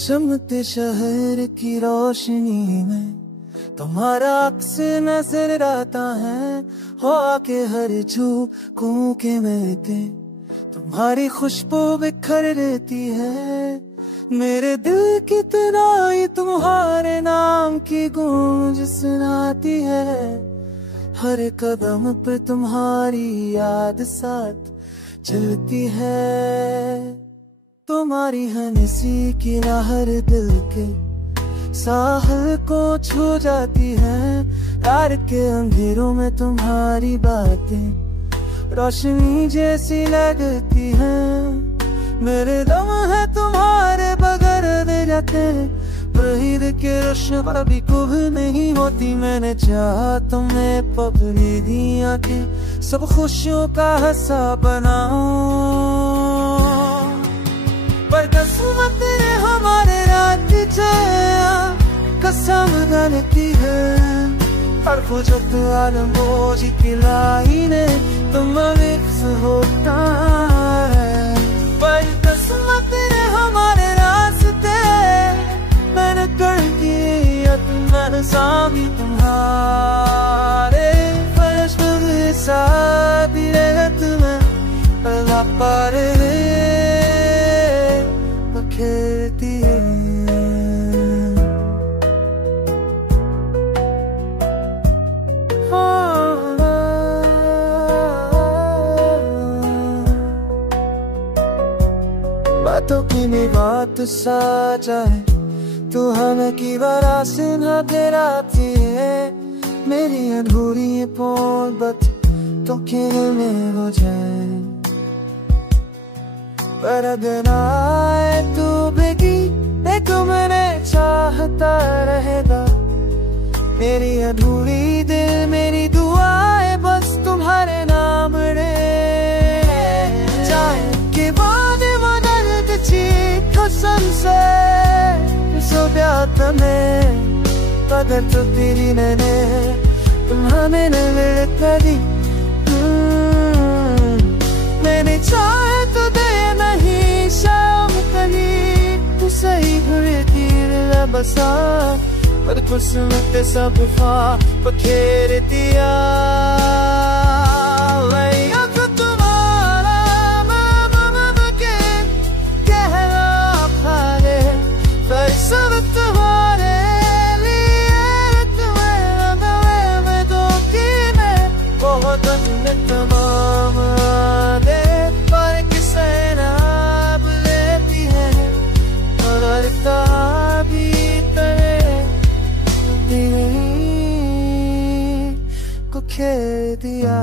चमकते शहर की रोशनी में तुम्हारा अक्स नजर आता है। हो आके हर झोंकों के महके तुम्हारी खुशबू बिखर देती है। मेरे दिल की तन्हाई तुम्हारे नाम की गूंज सुनाती है। हर कदम पे तुम्हारी याद साथ चलती है। तुम्हारी हंसी की लहर दिल के साहिल को छू जाती है। प्यार के अंधेरों में तुम्हारी बातें रोशनी जैसी लगती है। मेरे दम है तुम्हारे बगैर दे जाते, वहीद के रुशवा भी कुछ नहीं होती। मैंने चाहा तुम्हें पकड़ी दी आंखें, सब खुशियों का हिस्सा बनाऊं। पर किस्मत ने हमारे रात कसम गलती है। और खुजत आलमोजी की लाइने तुम मिक्स होता है। पर किस्मत ने हमारे रास्ते मैंने कर दिया तुम्हारे सामने तुम्हारे फर्श में साथ रहेगा तुम्हें अल्लाह पारे खेलती है। बातों की नहीं बात सा जाए तू हमें की बारा सिन्हा तेराती है। मेरी अधूरी मोहब्बत तो खेल में हो जाए। पर अगर आए तू बेगी देखो मैंने चाहता रहेगा। मेरी अधूरी दिल मेरी दुआएं बस तुम्हारे नाम रे। चाहे के बाद मदद ची कसम से सो प्यार में पगर तो तेरी नैने तुम हमें न मिल कभी। मैंने चाहे तो दे नहीं शाम कहीं तू सही हुए तीर बसा। पर किस्मत सब पखेर दिया। को खेल दिया।